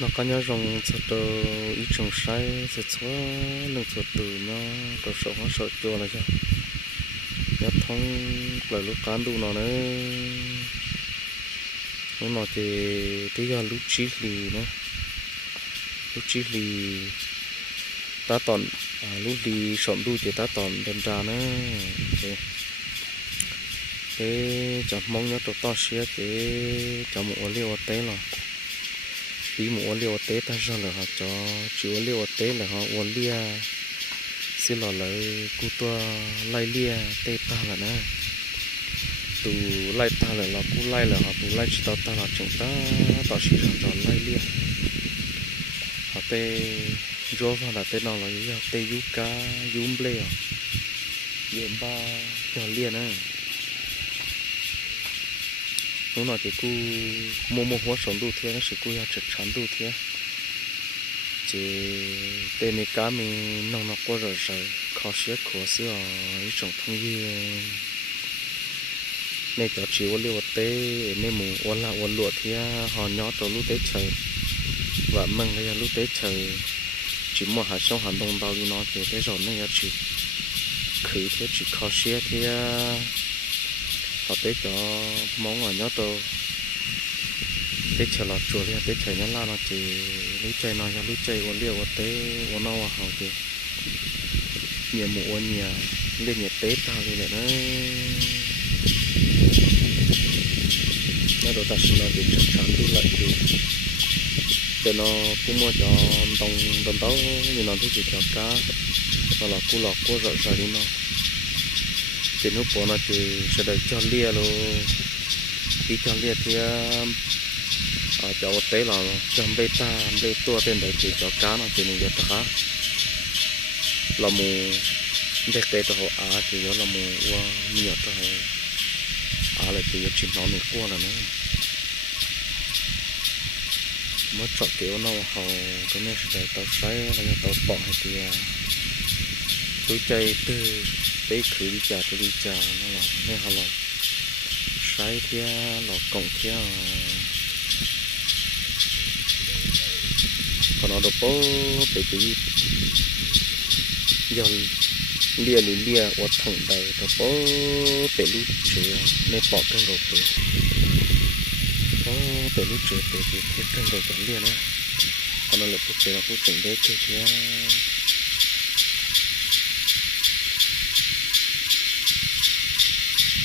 nó có nhớ rong cho tờ ít trồng sai sẽ xóa lưng cho tờ nó tờ sợ hóa sợ chua là sao nhớ thông lời lúc cán đủ nó nữa nó nói thì tí ra lúc chi lì nó lúc chi lì ta tòn à, lúc đi sọn đu thì ta tòn đem ra nó thế thế chẳng mong nhớ tổ to xía thế chẳng một liều tế rồi tí một liều tế ta cho là họ cho chịu liều tế là họ uốn lia. Xin lỗi lời cu tua lai lia tê ta là na. Từ lai ta là là cu lai là họ từ lai chỉ tao ta là chúng ta, tao chỉ rằng cho lai lia. Họ tê rô vào là tê nào là gì tê yuka yumble yum à yếm ba cho lia nè nó nói thì cu mua mua hóa sống đủ thế nó sẽ cu ra trực chắn đủ thế chỉ tên này cá mình nông nó quá rồi rồi khó xếp, khó xưa ý trồng thông yên này cho chỉ chịu liều tế nên mù ôn là ôn lụa thì à, họ nhỏ cho lúc tế trời. Và mừng là lúc tế trời. Chỉ mua hạt sông hạt đông bao nhiêu nó thì thế rồi nên chỉ khử thế, chỉ khó xếp thì à, họ tết cho món ở nhớ tổ tết chờ lọt chùa thì tết chờ nhớ la nó chỉ lúc chơi nó cho lúc chơi ôn liều ôn tế ôn nâu họ thì nhiều mũ ôn nhiều lên nhiệt tết tao thì lại nó nó đồ ta xin nó thì chắc chắn đi lại thì để nó cũng mua cho đồng đồng tấu, như nó thích cho cá. Hoặc là cua lọt cua rợ rợ đi nó trên hút bỏ nó thì sẽ được cho lia luôn khi cho lia thì à, à cho tế là cho bê ta bê tua tên đấy thì cho cá nó thì mình giật cá. Là mù đẹp tế cho họ á thì nó là mù qua mình nhiều cho họ á là thì chỉ nó mình qua là nó mới chọn kiểu nó họ cái này sẽ tàu xoáy, là tàu bỏ hay thì à, túi chay từ tế khử đi chả tôi đi chả nó là nên họ là xoáy thì là cộng theo còn nó được bố bị bị giờ lia lì lia ở thẳng đầu nó bố bị lú chè nên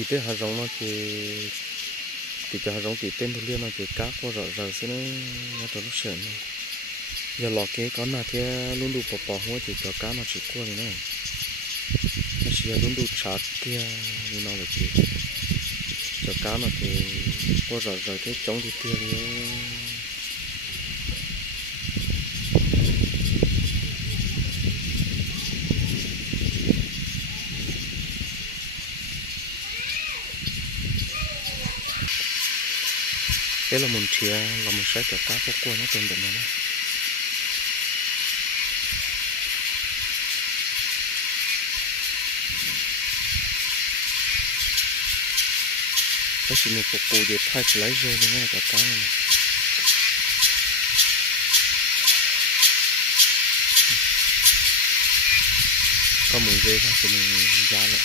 thì tới hạt giống nó thì thì cho hạt giống thì tên thu liên nó thì cá có rõ rồi sẽ nó cho lúc sớm giờ lọ kế có nào thì luôn đủ bỏ bỏ hoa thì cho cá nó chỉ qua này này nó chỉ luôn đủ chát kia như nó là chỉ. Cho cá nó thì có rõ rồi cái chống thì tiêu thì thế là một chia là một sách của cá có cua nó tên định nó cái chuyện này phục vụ để thay lấy rơi lên ngay cả cá này có mùi dây ra thì mình ra lại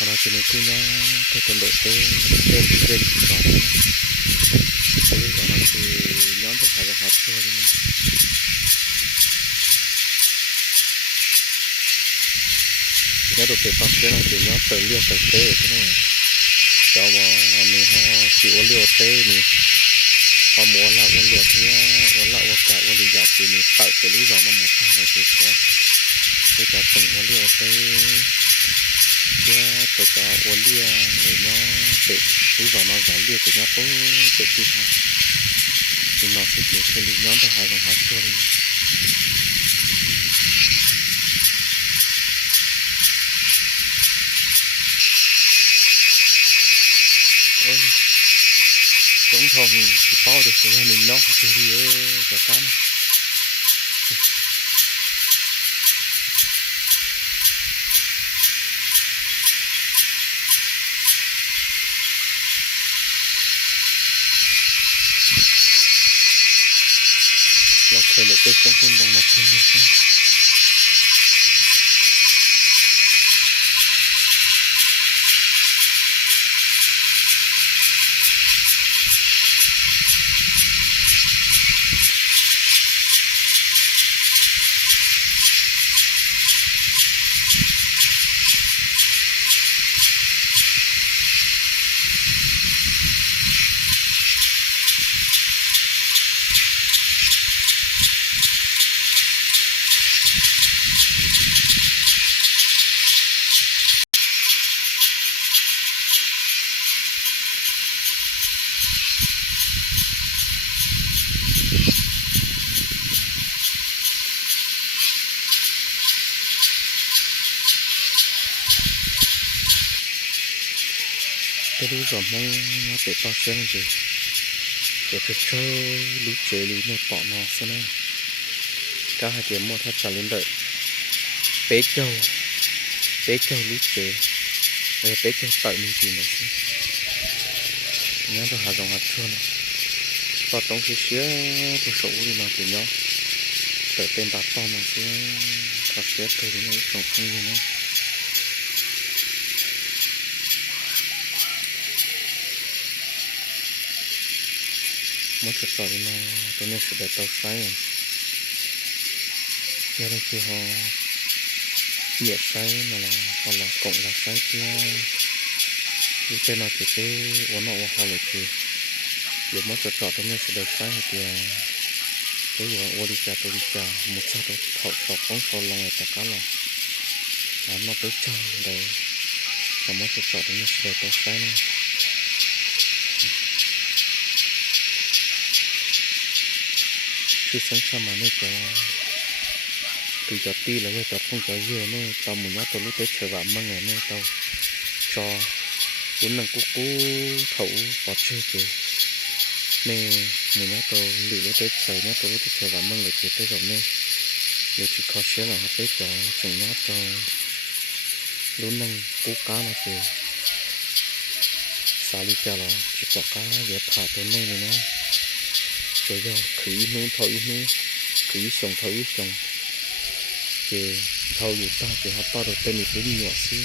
คณะจินคุนะเพื่อเป็นเด็กเต้นเต้นเต้นสอนนะเต้นสอมันคือย้อนจะหายไปหาตัวนะย้อนตัวเตะปั๊เต้นนั่นคือย้อนเติมเลือดเติมเต้ใช่ไหมเจ้าว่ามีห้าสิวเลี้ยวเต้นี่พวหมวนละวันหลวดเที่ยวันละวันกะวันหลีหยาบตีนี่เตะไปรู้จักมันหมดตาเลยคือเขาไม่จะตึนวันเลี้ยวเต้ cái cái cả ở lì rồi nó tự cứ vào nó giải lì thì nó có tự tự ha thì nó sẽ chỉ cái lì nhóm đó hai vòng hai chua ôi cũng thòng thì bao được rồi mình nó học cái gì ơ cả cá này. Tới trong thêm đồng mặt thêm cái đứa giỏ mong nó để to xem gì để phải chơi lú chế lú nó bỏ nó xem này các hai tiếng một thắt trả lên đợi. Bế châu bế châu lú chế ờ, đây bế châu tại mình chỉ nữa chứ nhớ tôi hà dòng hạt chuông. Và trong cái xía tôi sổ đi mà từ nhau đợi tên đặt to mà xía thật xía tôi đến đây còn không như nữa mất cái tỏi mà tôi nên sẽ để tàu sai, giờ đây thì họ nhẹ sai mà là họ là cộng là sai kia. Như tên nào thì cái uống nọ họ là thì giờ mất cái tỏi tôi nên sẽ để sai thì à, tôi giờ uống đi trà tôi đi trà một sao tôi thọ thọ con phò lòng người ta cá là anh nó tới cho để mà mất cái tỏi tôi nên sẽ để tàu sai này tôi sáng sao mà nó cho từ cho ti là cho không cho dưa nó, tao muốn nhớ tao lúc tết chờ bạn mang ngày nó tao cho vốn năng cú cú thấu bỏ chơi kì nè mình nhớ tôi lì lúc tết trời nhớ tôi lúc tết trời bạn mang lại kì tới rồi nè giờ chỉ có xe là hết tết cho, chẳng nhớ cho. Vốn năng cú cá là kì xả đi cho là chỉ có cá về thả tôi nè này nữa เจยอคือนู้นทอยนู้นคือส่งทอยส่งเจทอาอยู่ต้าเจฮับป้าเราเต็มไปด้วยหนวดซิ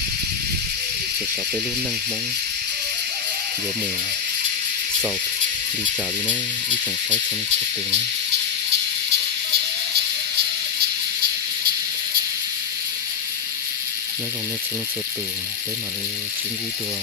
เจสาไปรู้นั่งมองเยอะเหมือนสาวดีจ่าดีนะอีส่งไฟสมสตินะแล้วตรงนี้สมสติเต็มมาเลยชิงชีตัว